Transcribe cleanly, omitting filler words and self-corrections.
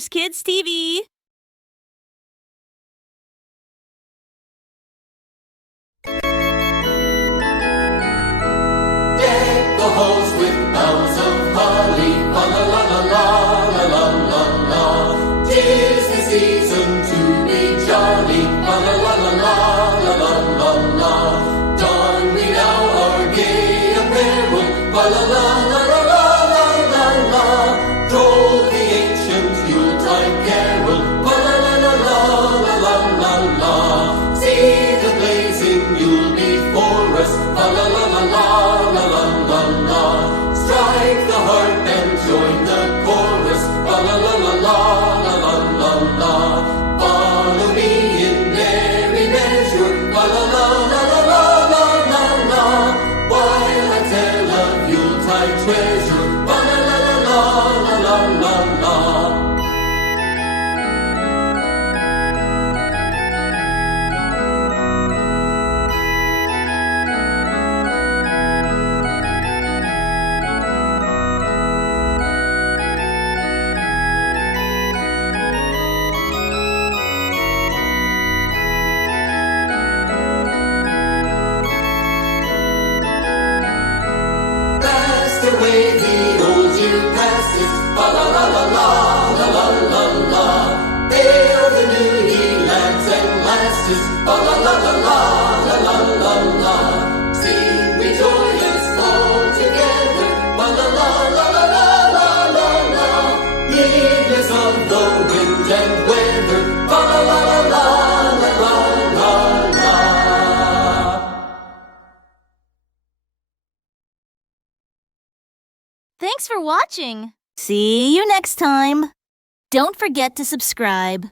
Wondrous Kids TV. Deck the halls with boughs of holly, fa la la la la la la la la. 'Tis the season to be jolly, fa la la la la la la la la. Don we now our gay apparel, fa la la la la la la la la. Troll the ancient Yuletide carol, fa la la la la la la la la. See the blazing Yule before us, fa la la la la la la la. Strike the harp and join the chorus, fa la la la la la la la. Follow me in merry measure, fa la la la la la la la. While I tell of Yuletide treasure, fa la la la la la la. Away the old year passes, fa la la la la la la la la. Hail the new ye lads and lasses, fa la la la la la la la. Sing we joyous all together, fa la la la la la la la. Heedless of the wind and weather, fa la la la la la la la. Thanks for watching. See you next time. Don't forget to subscribe.